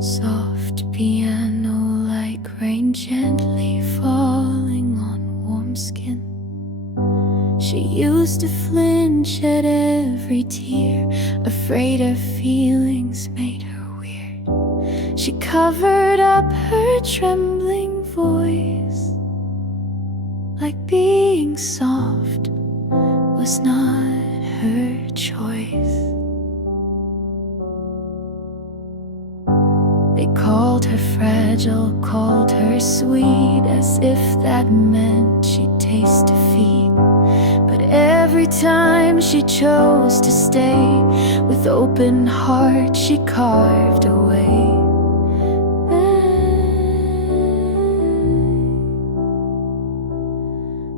Soft piano like rain gently falling on warm skin. She used to flinch at every tear, afraid her feelings made her weird. She covered up her trembling voice, like being soft was not her choice. They called her fragile, called her sweet, as if that meant she'd taste defeat. But every time she chose to stay, with open heart she carved away.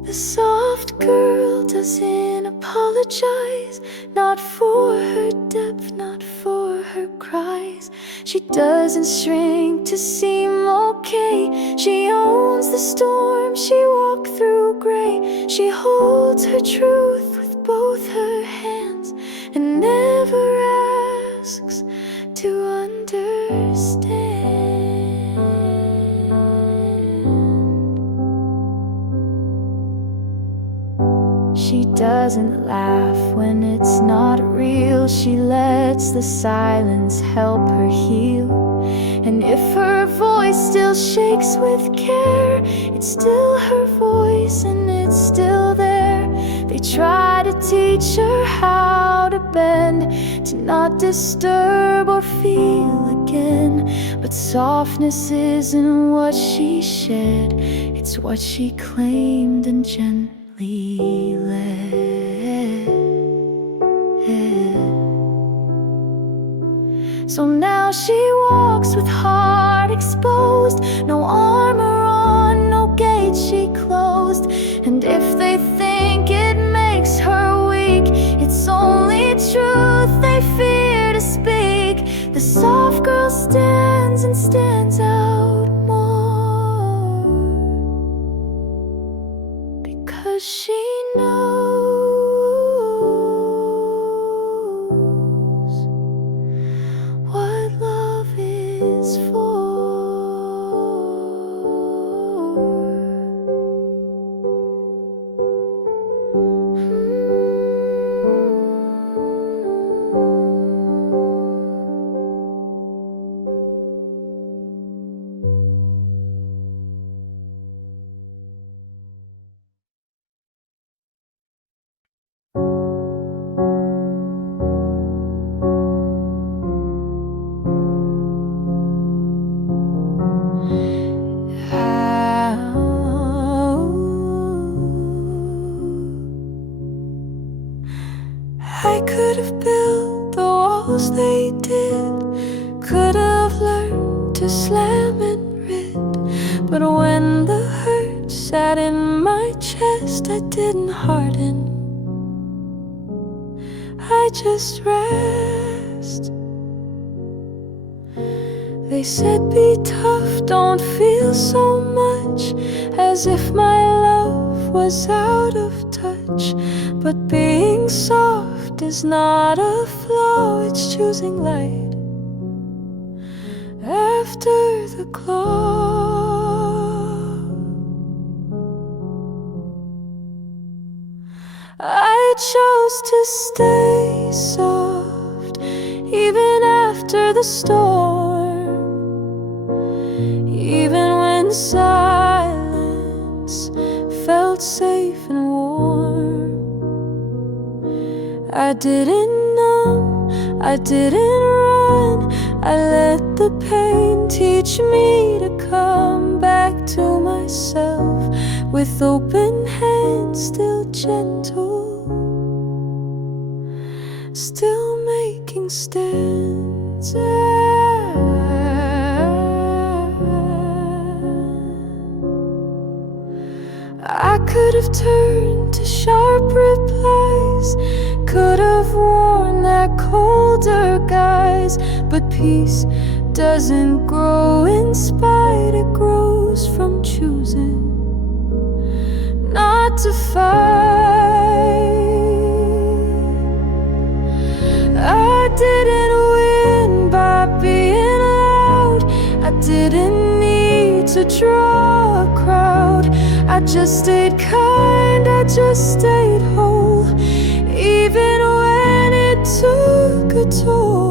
The soft girl doesn't apologize, not for her depth, not for her cries. She doesn't shrink to seem okay. She owns the storm, she walked through gray. She holds her truth with both her hands and never asks to understand. She doesn't laugh when it's not real. She lets the silence help her heal. And if her voice still shakes with care, it's still her voice and it's still there. They try to teach her how to bend, to not disturb or feel again. But softness isn't what she shed, it's what she claimed and gently led. So now she walks with heart exposed, no armor on, no gate she closed. And if they think it makes her weak, it's only truth they fear to speak. The soft girl stands and stands out more, because she knows what love is for. I could have built the walls they did, could have learned to slam and rid. But when the hurt sat in my chest, I didn't harden, I just rest. They said be tough, don't feel so much, as if my love was out of touch. But being soft is not a flaw, it's choosing light after the claw. I chose to stay soft even after the storm, even when silence felt safe and warm. I didn't numb, I didn't run, I let the pain teach me to come back to myself, with open hands, still gentle, still making stands. I could have turned to sharp replies, could have worn that colder guise. But peace doesn't grow in spite, it grows from choosing not to fight. I didn't win by being loud, draw a crowd. I just stayed kind, I just stayed whole, even when it took a toll.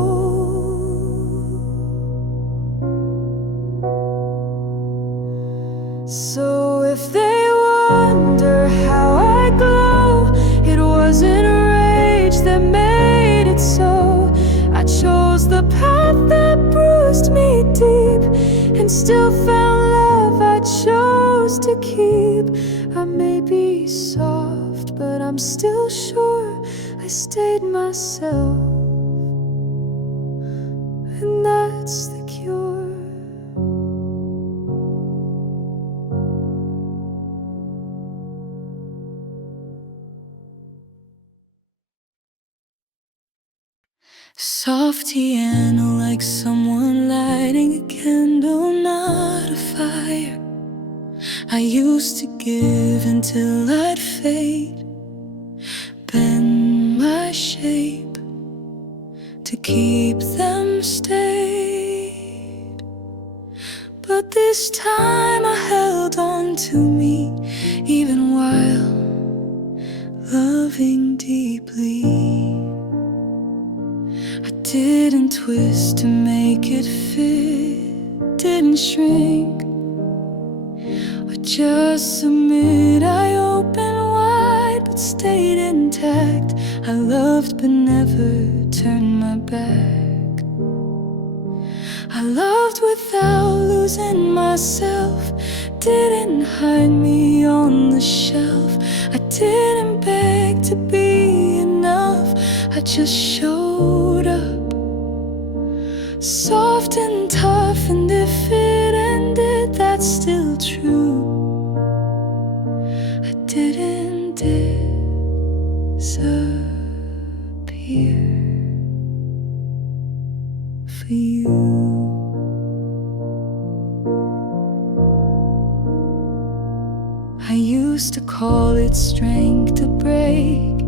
So if they wonder how I glow, it wasn't rage that made it so. I chose the path that bruised me deep, and still found love I chose to keep. I may be soft, but I'm still sure I stayed myself, and that's the cure. Soft piano, like someone lighting a candle, not a fire. I used to give until I'd fade, bend my shape to keep them stayed. But this time I held on to me, even while loving deeply. I didn't twist to make it fit, didn't shrink or just submit. I opened wide but stayed intact. I loved but never turned my back. I loved without losing myself, didn't hide me on the shelf. I didn't beg to be enough, I just showed up, soft and tough. And if it ended, that's still true. I didn't disappear for you. I used to call it strength to break,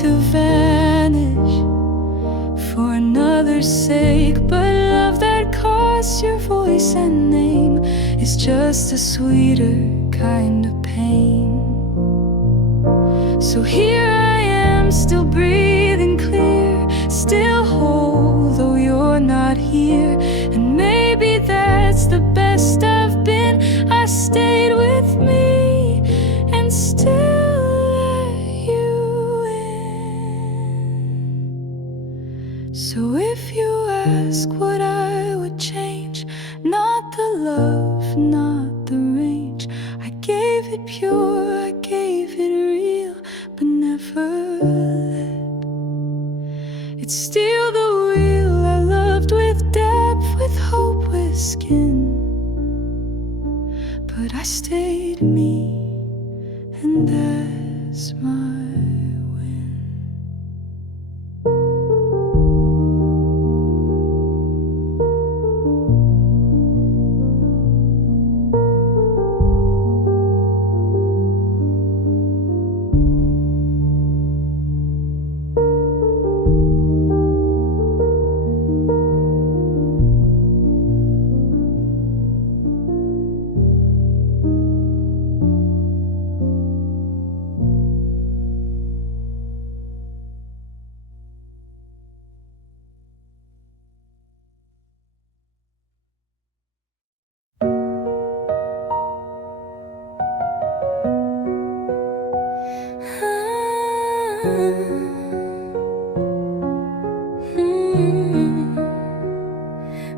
to vanish for another's sake. But love that costs your voice and name is just a sweeter kind of pain. So here I am, still breathing clear, still whole, though you're not here. And maybe that's the best I've been. I stayed with me and still let you in. So if you ask what I would change, not the love, not the range. I gave it pure, I gave it real, but never let it steal the real. I loved with depth, with hope, with skin, but I stayed me, and that's my win.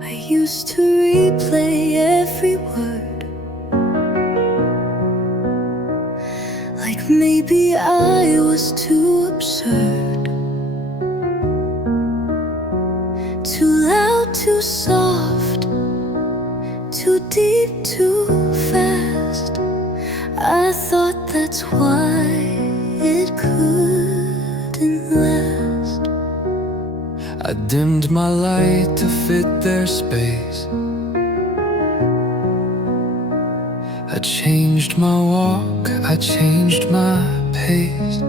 I used to replay every word, like maybe I was too absurd, too loud, too soft, too deep, too fast. I thought that's why it couldn't last. I dimmed my light to fit their space. I changed my walk, I changed my pace.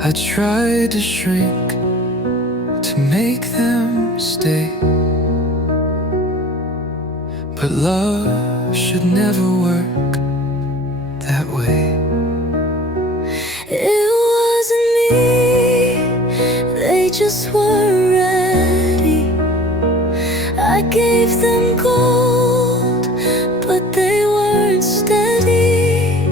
I tried to shrink to make them stay, but love should never work that way. It wasn't me, they just weren't ready. I gave them gold, but they weren't steady.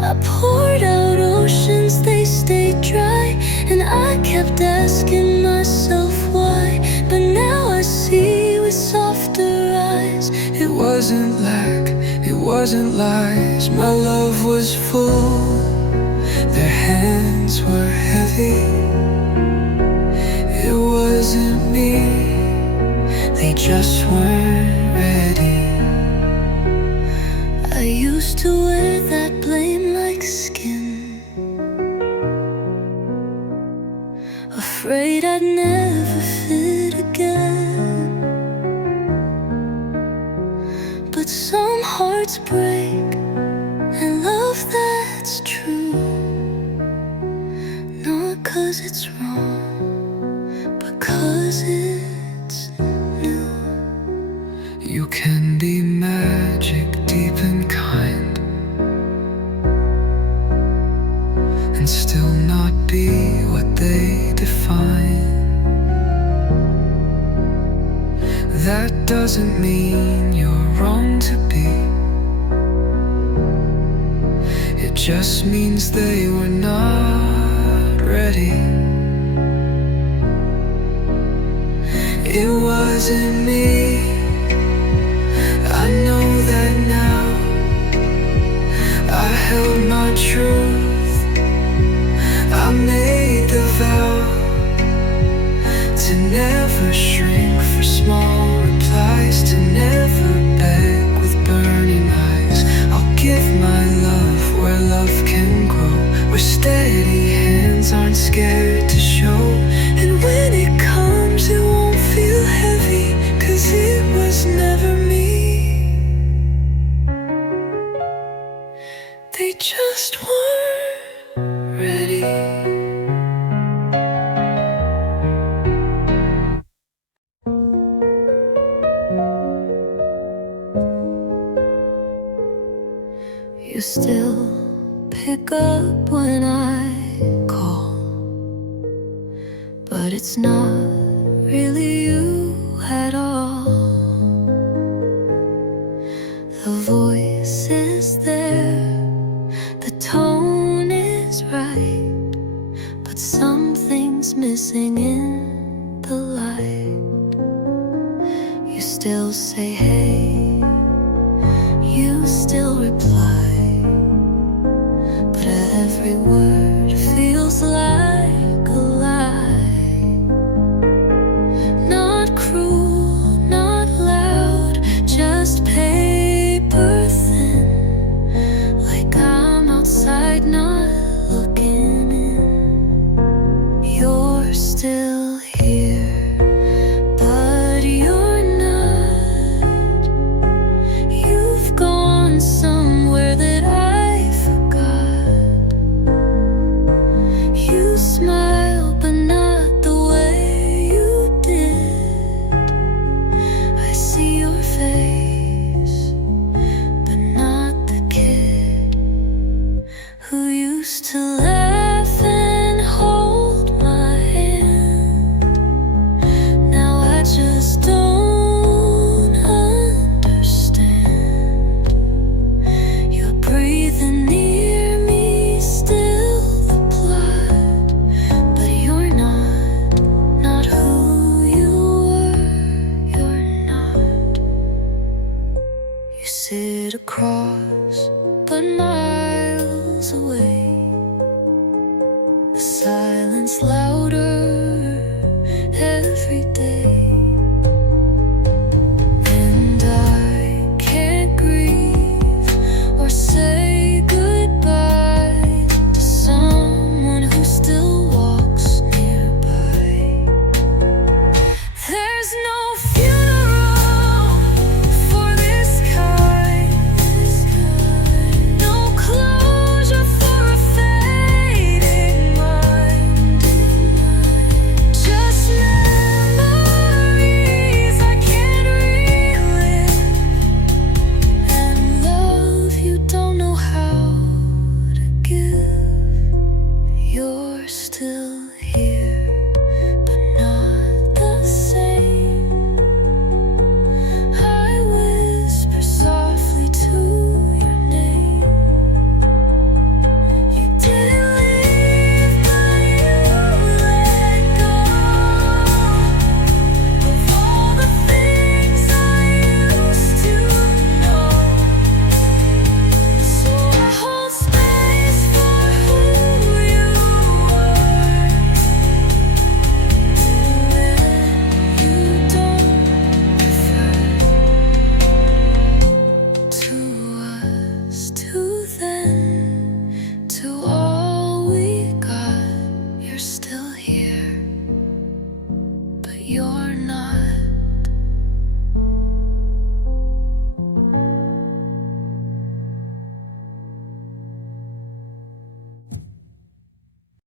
I poured out oceans, they stayed dry, and I kept asking myself why. But now I see with softer eyes. It wasn't lack, it wasn't lies. My love was full, their hands were heavy. It wasn't me, they just weren't ready. I used to wear that blame like skin, afraid I'd never fit again. But some hearts break, and love that's true, not 'cause it's wrong, but 'cause it's new. You can be magic, deep and kind, and still not be what they define. That doesn't mean you're wrong to be. It just means they were not ready. It wasn't me, I know that now. I held my truth, I made the vow to never shrink for small replies, to never beg with burning eyes. I'll give my love where love can grow, where steady hands aren't scared to show. And when it comes, it won't feel heavy, 'cause it was never me. They just weren't ready. You still pick up when I call, but it's not really you at all. The voice is there, the tone is right, but something's missing in the light. You still say hey, you still reply, but every word feels like a lie. Not cruel, not loud, just paper thin, like I'm outside not looking in. You're still here, but you're not. You've gone somewhere that I forgot. You smile, but not the way you did. I see your face, but not the kid who used to laugh and hold my hand. Now I just don't understand. You're breathing near me, still the blood, but you're not who you were. You're not. You sit across, but miles away. The silence louder every day, and I can't grieve or say goodbye to someone who still walks nearby. There's no funeral for this kind. You're not